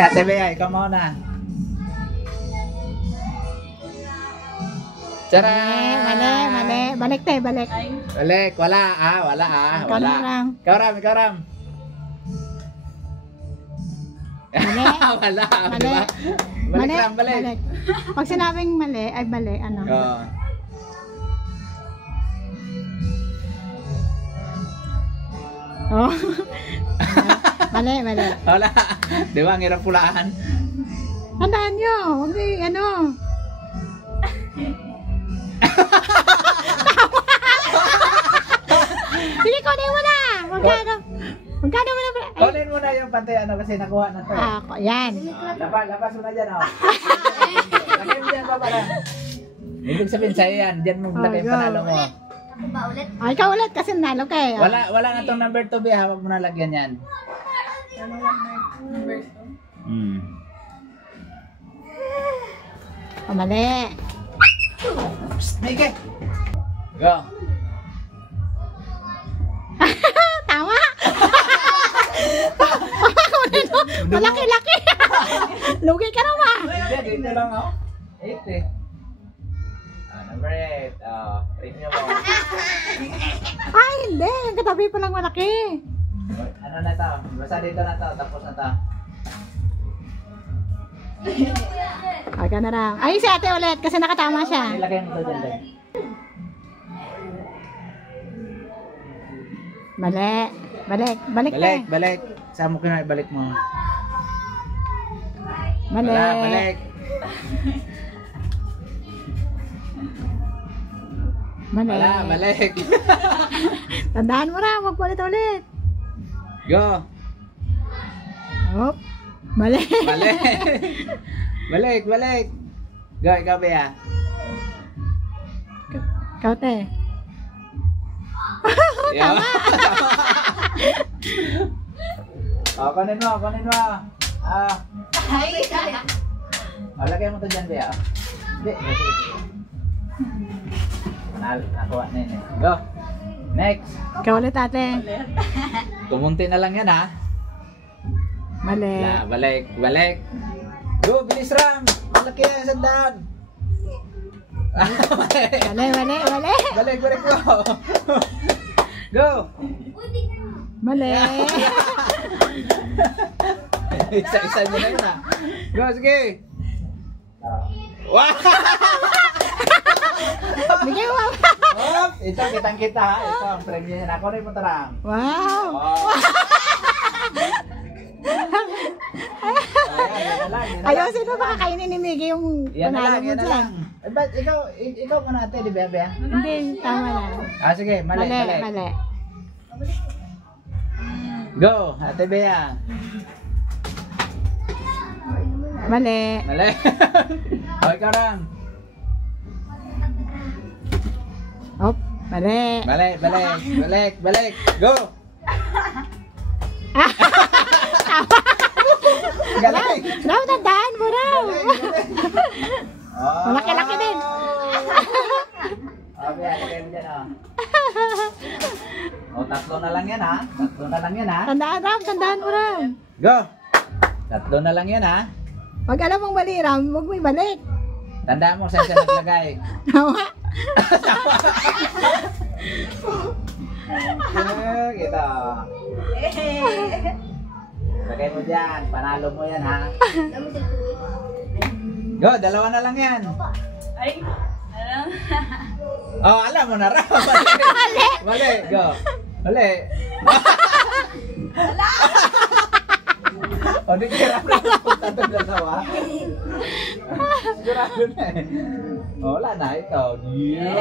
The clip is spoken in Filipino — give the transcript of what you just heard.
Ate Bea, ikaw muna. Charan! Mali. Balik tayo, balik. Balik, wala wala Ikaw wala. na lang. Ikaw ram. Mali. Wala, Mali. di ba? Balik ram, balik. Pag sinabing mali, ay mali, ano? Oo. Oh. Mali. Wala. Di ba, ang hirap pulaan? Tandaan nyo, huwag di, ano. Sige, kunin mo na. Magkano mo na ba? Ay, Kunin mo na yung pantay ano kasi nakuha na to. yan. Labas mo na dyan, oh. Lagay mo dyan, baba lang. Ibig sabihin sa'yo yan. Dyan mo lagay yung panalo mo. Ay, ikaw ulit kasi nalo ka eh. Wala na tong number 2, Bea. Hawag mo na lagyan yan. Oh, mali. Mike! Go! Tama! Kunin mo. Malaki-laki. Lugi ka naman. Dito lang, oh. 8 eh. Number 8. Rate nyo mo. Ay, hindi. Ang katabi pa lang malaki. Ano na to? Basta dito na to. Tapos na to. Ay, ka na lang. Ay, si ate ulit kasi nakatama siya. Ilagay mo to dyan din. Mali. Balik. Balik. Saan mo kaya ibalik mo? Mali. Wala, balik. Mali. Wala, balik. Tandaan mo na, wag ulit. Go. Oh, mali. Balik. Go, ikaw, Bea. Ikaw, te. Tama. Kunin mo. Lagay mo to dyan, Bea. Hindi, sige. Nakuha na yun eh. Go. Next. Ikaw ulit, ate. Kumunti na lang yan, ha? Mali. Balik. Go, bilis ram. Malaki yan, sandaan. Mali. Balik mo. Go. Mali. Isa nyo na yun, ha? Go, sige. Wow! Bigay mo. Ito, kitang-kita, ha? Ito, ang premium yan. Ako rin mo tarang. Wow. Ayaw, sino ba kakainin ni Miggy yung panalo mo dyan? Ba't ikaw muna ate, di ba, Bea? Hindi, tama lang. Sige, mali. Mali. Go, ate Bea. Mali. O, ikaw lang. Op, mali. Balik. Go! Galing! Raw, tandaan mo raw. Oh. Malaki-laki din. Okay, lagay mo dyan, oh. Tatlo na lang yan, ha? Tandaan mo raw. Go! Tatlo na lang yan, ha? Pag alam mong mali, Ram, huwag mo ibalik. Tandaan mo saan siya naglagay. Tama. Kita. Lagay mo dyan. Panalo mo yan, ha? Go, dalawa na lang yan. Ay, ano? Oh, alam mo na raw. Mali. Go. Mali. O, di kira na punta ito dalawa. Sigurado na eh. O, wala na. Ikaw. Yeah.